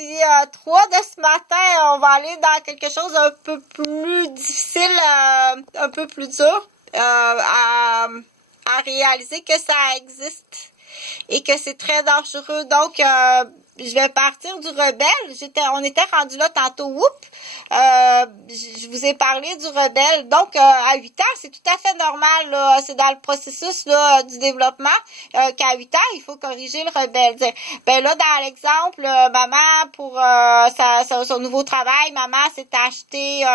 partie 3 de ce matin. On va aller dans quelque chose un peu plus difficile, un peu plus dur à réaliser que ça existe et que c'est très dangereux. Donc, je vais partir du rebelle. On était rendu là tantôt. Je vous ai parlé du rebelle. Donc, à 8 ans, c'est tout à fait normal. Là. C'est dans le processus là, du développement qu'à 8 ans, il faut corriger le rebelle. Ben là, dans l'exemple, maman, pour son nouveau travail, maman s'est acheté...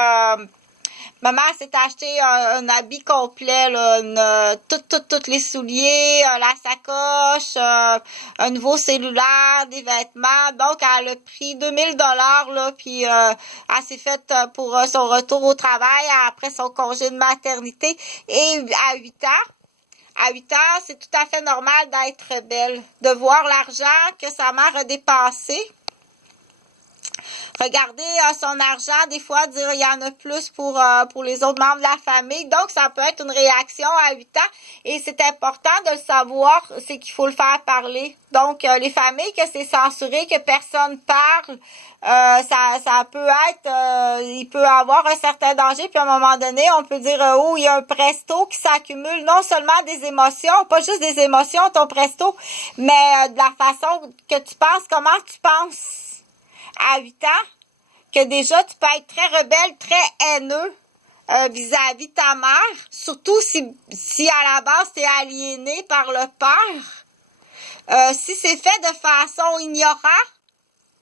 Maman s'est acheté un habit complet, là, tous les souliers, la sacoche, un nouveau cellulaire, des vêtements. Donc, elle a pris 2000 $ là, puis elle s'est faite pour son retour au travail après son congé de maternité. Et à 8 ans, c'est tout à fait normal d'être belle, de voir l'argent que sa mère a dépassé. Regarder son argent, des fois dire il y en a plus pour les autres membres de la famille. Donc, ça peut être une réaction à 8 ans. Et c'est important de le savoir, c'est qu'il faut le faire parler. Donc, les familles que c'est censuré, que personne parle, ça peut être, il peut avoir un certain danger. Puis à un moment donné, on peut dire, il y a un presto qui s'accumule. Non seulement des émotions, pas juste des émotions, ton presto, mais de la façon que tu penses, comment tu penses. À 8 ans, que déjà tu peux être très rebelle, très haineux vis-à-vis de ta mère, surtout si à la base tu es aliéné par le père. Si c'est fait de façon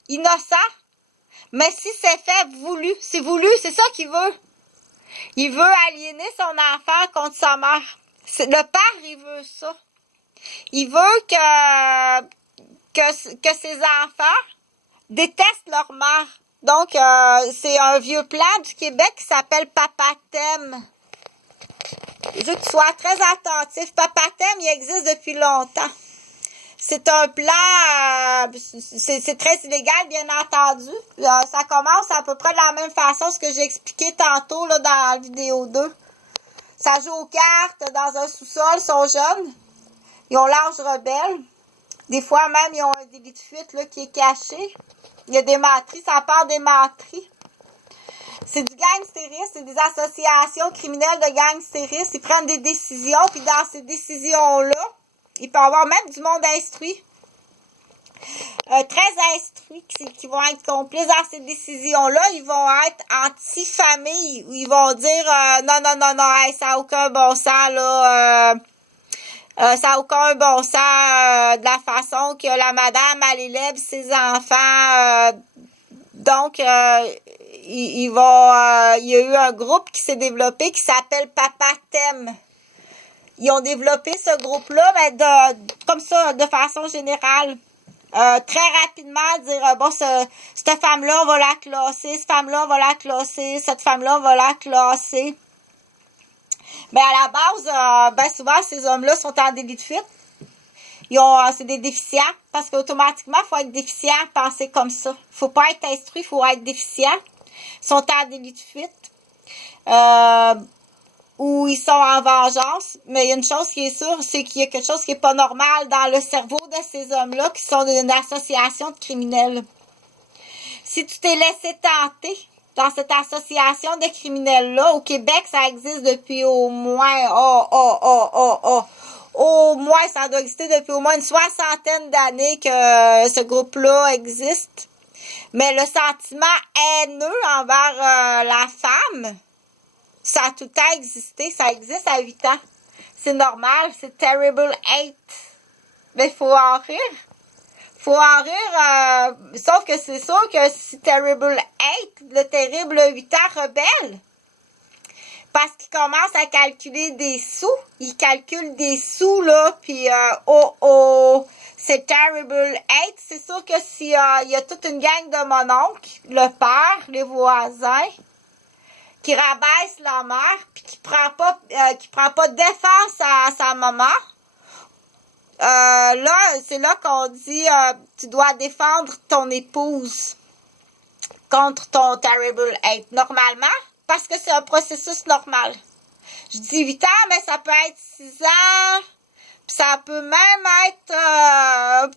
innocent, mais si c'est fait voulu, c'est ça qu'il veut. Il veut aliéner son enfant contre sa mère. Le père, il veut ça. Il veut que ses enfants détestent leur mère. Donc, c'est un vieux plan du Québec qui s'appelle Papa t'aime. Je veux que tu sois très attentif. Papa t'aime, il existe depuis longtemps. C'est un plan, c'est très illégal, bien entendu. Ça commence à peu près de la même façon ce que j'ai expliqué tantôt là, dans la vidéo 2. Ça joue aux cartes dans un sous-sol, ils sont jeunes. Ils ont l'âge rebelle. Des fois même, ils ont un délit de fuite là, qui est caché. Il y a des menteries, ça part des menteries. C'est du gangstérisme, c'est des associations criminelles de gangstérisme. Ils prennent des décisions, puis dans ces décisions-là, il peut y avoir même du monde instruit. Très instruits qui vont être complices dans ces décisions-là. Ils vont être anti-famille, où ils vont dire non, hey, ça n'a aucun bon sens, là. Ça n'a aucun bon sens de la façon que la madame, elle élève ses enfants. Donc, il y a eu un groupe qui s'est développé qui s'appelle Papa t'aime. Ils ont développé ce groupe-là, mais comme ça, de façon générale. Très rapidement, dire, bon, cette femme-là, on va la classer, cette femme-là, on va la classer, cette femme-là, on va la classer. Mais à la base, souvent, ces hommes-là sont en délit de fuite. C'est des déficients, parce qu'automatiquement, il faut être déficient, penser comme ça. Il ne faut pas être instruit, il faut être déficient. Ils sont en délit de fuite. Ou ils sont en vengeance. Mais il y a une chose qui est sûre, c'est qu'il y a quelque chose qui n'est pas normal dans le cerveau de ces hommes-là, qui sont une association de criminels. Si tu t'es laissé tenter dans cette association de criminels-là, au Québec, ça existe depuis au moins, au moins, ça doit exister depuis au moins une 60aine d'années que ce groupe-là existe. Mais le sentiment haineux envers la femme, ça a tout le temps existé. Ça existe à 8 ans. C'est normal, c'est terrible hate. Mais il faut en rire. Faut en rire, sauf que c'est sûr que si terrible hate, le terrible 8 ans rebelle, parce qu'il commence à calculer des sous, il calcule des sous, là, puis c'est terrible hate. C'est sûr que s'il y a toute une gang de mon oncle, le père, les voisins, qui rabaisse la mère, puis qui prend pas défense à sa maman, là, c'est là qu'on dit tu dois défendre ton épouse contre ton terrible hate. Normalement, parce que c'est un processus normal. Je dis 8 ans, mais ça peut être 6 ans, Puis ça peut même être un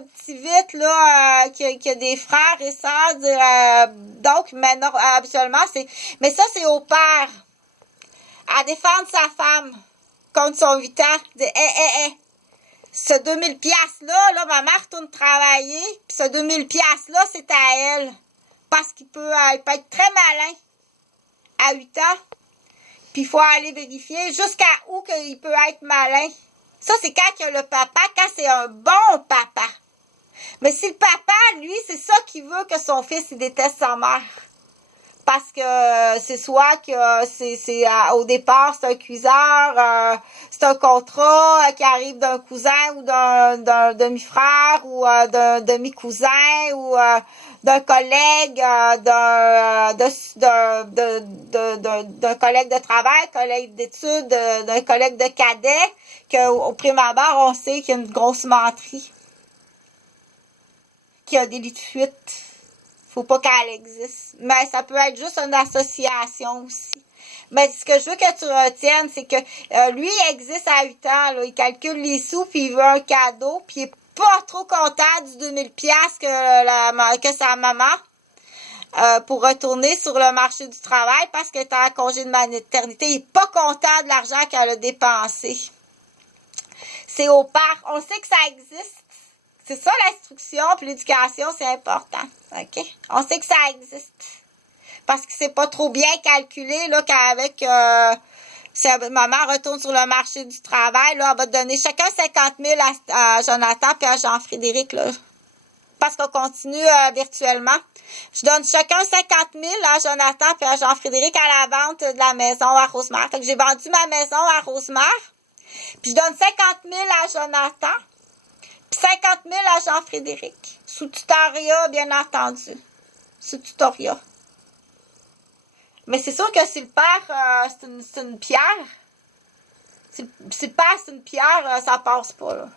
petit vite, là, qui a des frères et sœurs. Donc, mais non, habituellement, mais ça, c'est au père. À défendre sa femme contre son 8 ans. Ce 2000 piastres-là, ma mère retourne travailler, puis ce 2000 piastres-là, c'est à elle. Parce qu'il peut être très malin à 8 ans. Puis il faut aller vérifier jusqu'à où il peut être malin. Ça, c'est quand il y a le papa, quand c'est un bon papa. Mais si le papa, lui, c'est ça qu'il veut que son fils, il déteste sa mère. Parce que c'est soit que au départ, c'est un cuiseur, c'est un contrat qui arrive d'un cousin ou d'un demi-frère ou d'un demi-cousin ou d'un collègue, d'un collègue de travail, collègue d'études, d'un collègue de cadet, qu'au prime abord, on sait qu'il y a une grosse menterie, qu'il y a des lits de fuite. Faut pas qu'elle existe. Mais ça peut être juste une association aussi. Mais ce que je veux que tu retiennes, c'est que lui, il existe à 8 ans. Là. Il calcule les sous, puis il veut un cadeau, puis il est pas trop content du 2000 piastres que sa maman pour retourner sur le marché du travail parce qu'elle est en congé de maternité. Il est pas content de l'argent qu'elle a dépensé. C'est au père. On sait que ça existe. C'est ça, l'instruction puis l'éducation, c'est important. OK? On sait que ça existe. Parce que c'est pas trop bien calculé, là, qu'avec si maman retourne sur le marché du travail, là, on va donner chacun 50 000 à Jonathan puis à Jean-Frédéric, là. Parce qu'on continue virtuellement. Je donne chacun 50 000 à Jonathan puis à Jean-Frédéric à la vente de la maison à Rosemère. Fait que j'ai vendu ma maison à Rosemère. Puis je donne 50 000 à Jonathan. Puis 50 000 à Jean-Frédéric. Sous tutorat, bien entendu. Sous tutorat. Mais c'est sûr que si le père, c'est une pierre. Si le père, c'est une pierre, ça passe pas, là.